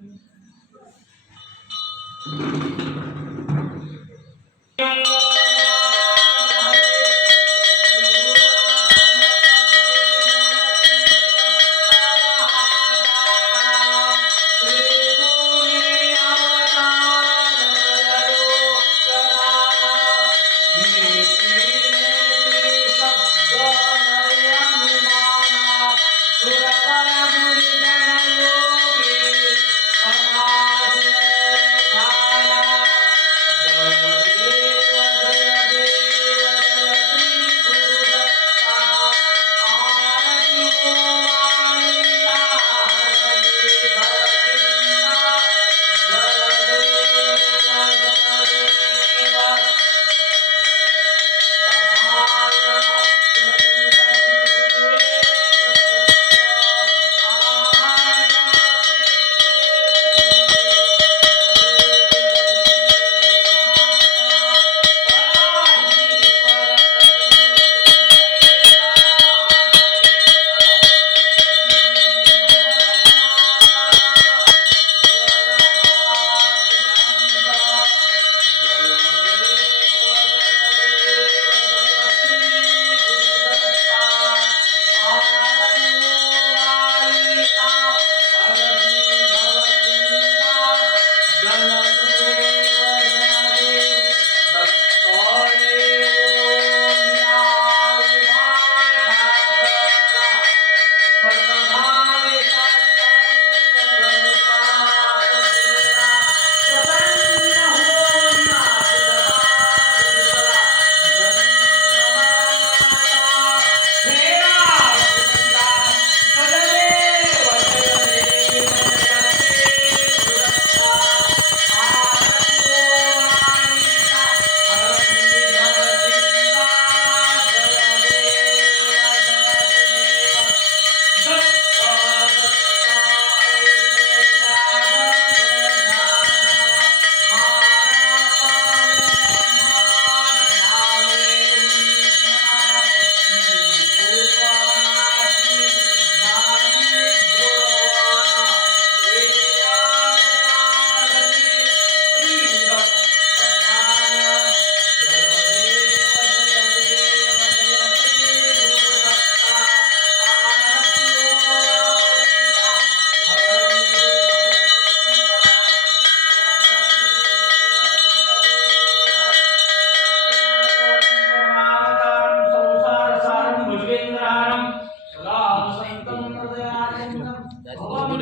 Thank you.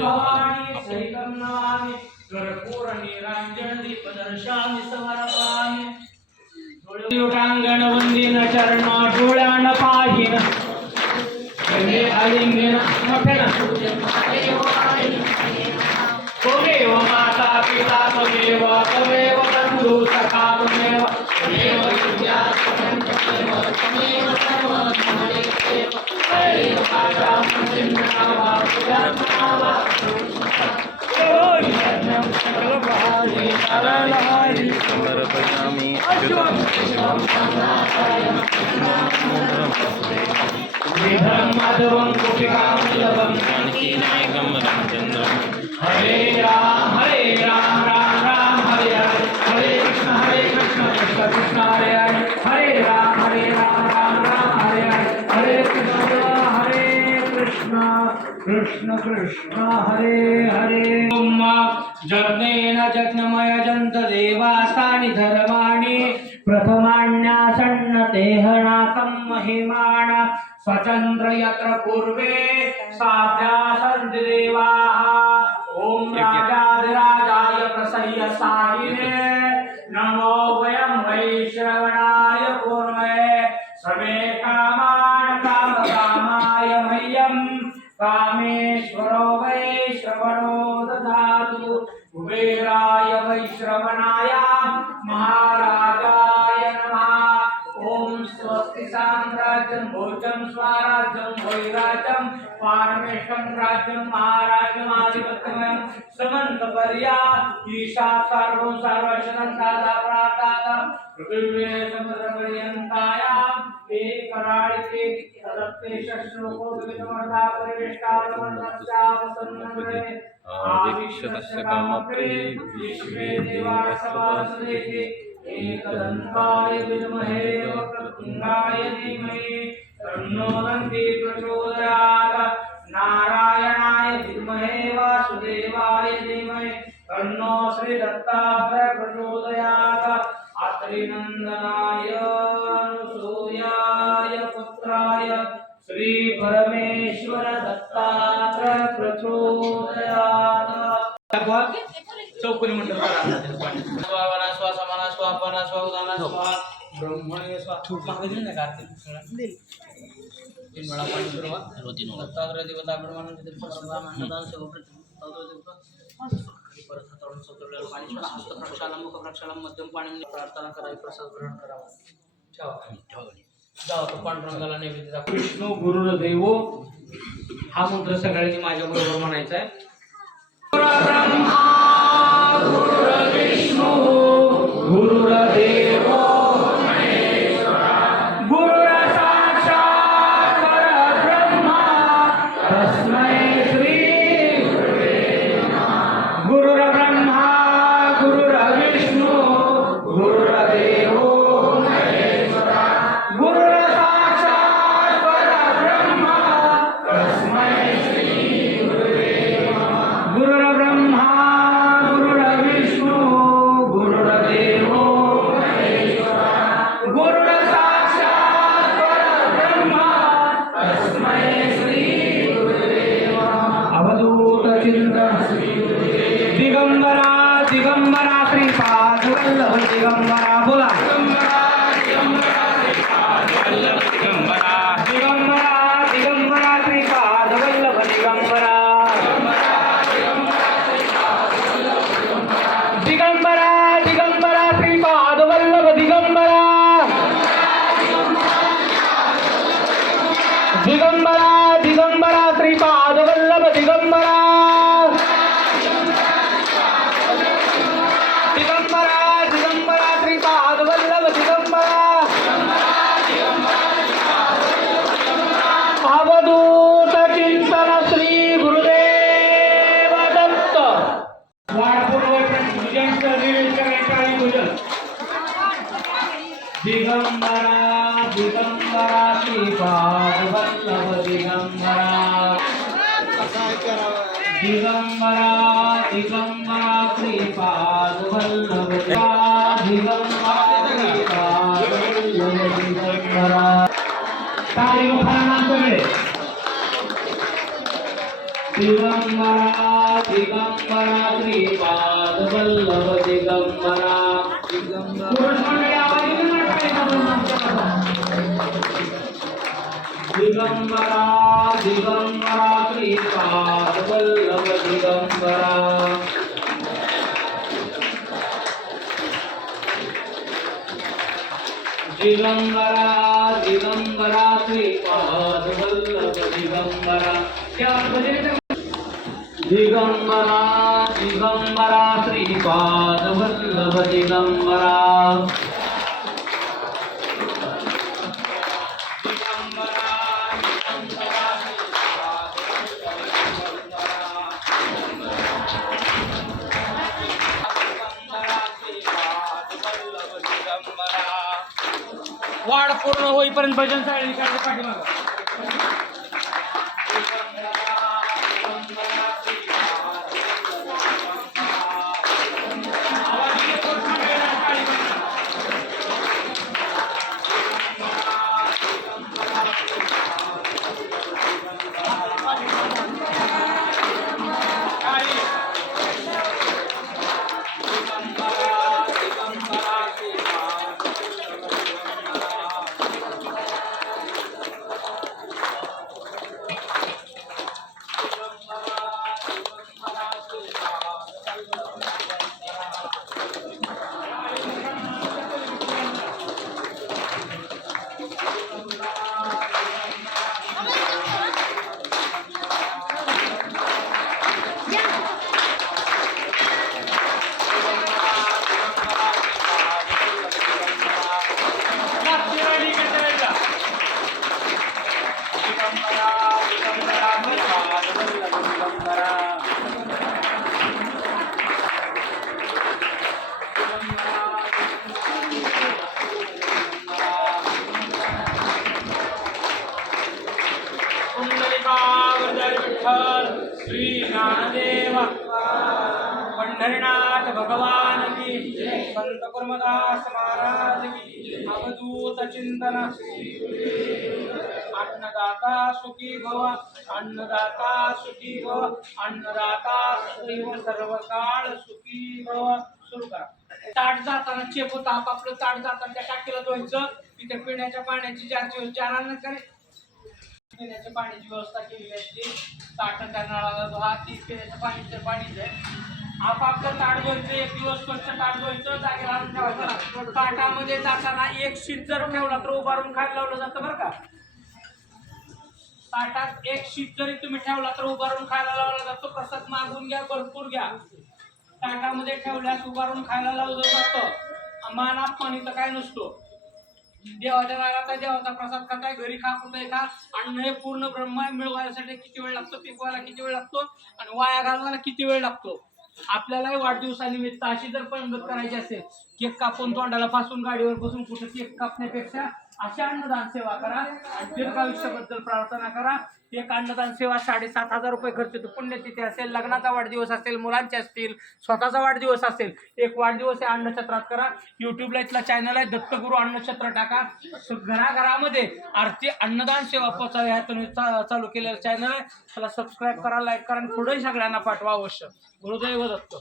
Bhavani सहितं नमामि कर्पूरनीराञ्जनदीपदर्शामि डोळ्यान पाहिन। त्वमेव माता पिता त्वमेव त्वमेव बन्धु सखा त्वमेव कृष्ण हरे हरे। ओम जज्ञेन जज्ञमय जन्त देवास्तानि धर्माणि। प्रथमान्यासन्नतेहनाकं महिमाण। स्वचन्द्र यत्र पूर्वे साध्या सन्ति देवाः। ॐ राजाधिराजाय प्रसह्य साहिने नमो वयं वैश्रवणाय पूर्वे समे कामान् मह्यं कामेश्वरो वैश्रवणो ददातु कुबेराय वैश्रवणाय महाराजाय नमः ॐ स्वस्ति साम्राज्यं भोजं स्वराज्यं वैराज्यं पारमेष्टं राज्यं महाराज्यमाधिपत्यमयं समन्तपर्या ईशा सर्वं सर्वशनं दादा प्रादाता पृथिव्ये समुद्रपर्यन्तायाम् एकराळिके तदत्ते श्लोको विविधमर्था परिवेष्टावसन्नस्यावसन्नरे आवीक्षतस्य कामप्रे विश्वे देवासवासुदेहि एकदन्ताय विद्महे वक्रतुण्डाय धीमहि, तन्नो दन्ति प्रचोदयात्। तीन वेळा पाणी फिरवा दत्तात्रय देवता ब्रह्मानंद देव हा मंत्र सगळ्यांनी माझ्या बरोबर म्हणायचा आहे. Sila, 马步了 दिगंबरा दिगंबरा श्रीपाद वल्लभ दिगंबरा दिगंबरा दिगंबरा श्रीपाद वल्लभ दिगंबरा श्रीपाद वल्लभ दिगंबरा दिगंबरा दिगंबरा श्रीपाद वल्लभ दिगंबरा पुरुष दिगंबरा दिगंबरा, श्रीपाद वल्लभ दिगंबरा। दिगंबरा दिगंबरा श्रीपाद वल्लभ दिगंबरा त्या भजनेच्या दिगंबरा दिगंबरा श्रीपाद वल्लभ दिगंबरा वाढ पूर्ण होईपर्यंत भजन चालेल इकडच्या पाठीमागं संत महाराज की अवधूत चिंतन. अन्नदाता सुखी भव अन्नदाता सुखी भव अन्नदाता सदैव सर्व काळ सुखी भव. सुरू करा. ताट जाताना चेप होता आपापलं ताट जाताना त्या टाकीला धुवायचं. तिथे पिण्याच्या पाण्याची ज्याची चारांना करे पिण्याच्या पाण्याची व्यवस्था केलेली असते. ताट त्या नळाला धुवा ती पिण्याच्या पाणी पाणीच आहे. आपापलं ताट धुवायचं एक दिवस स्वच्छ ताट धुवायचं जागे घालून ठेवायचं. ताटामध्ये जाताना एक शीत जर ठेवला तर उभारून खायला लावलं जातं बरं का. ताटात एक शीत जरी तुम्ही ठेवला तर उभारून खायला लावला जातो. प्रसाद मागून घ्या भरपूर घ्या. ताटामध्ये ठेवल्यास उभारून खायला लावलं जातं. मान पाणी तर काय नसतो. देवाच्या दारात देवाचा प्रसाद खाताय घरी खा कुठे खा. अन्न हे पूर्ण ब्रह्म मिळवायसाठी किती वेळ लागतो? पिकवायला किती वेळ लागतो? आणि वाया घालवायला किती वेळ लागतो? आपल्यालाही वाढदिवसानिमित्त अशी जर पंगत करायची असेल केक कापून तोंडाला फासून गाडीवर बसून कुठे केक कापण्यापेक्षा अशा अन्नदान सेवा करा. आणि दीर्घायुष्याबद्दल प्रार्थना करा. एक अन्नदान सेवा साडेसात हजार रुपये खर्च येतो. पुण्यतिथी असेल लग्नाचा वाढदिवस असेल मुलांचे असतील स्वतःचा वाढदिवस असेल एक वाढदिवस आहे अन्नक्षेत्रात करा. युट्यूबला इथला चॅनल आहे दत्तगुरू अन्नक्षेत्र टाका. घराघरामध्ये आरती अन्नदान सेवा पोचावी ह्या चा- चालू केलेलं चॅनल आहे. त्याला सबस्क्राईब करा लाईक करा आणि पुढेही सगळ्यांना पाठवा अवश्य. गुरुदैव दत्त.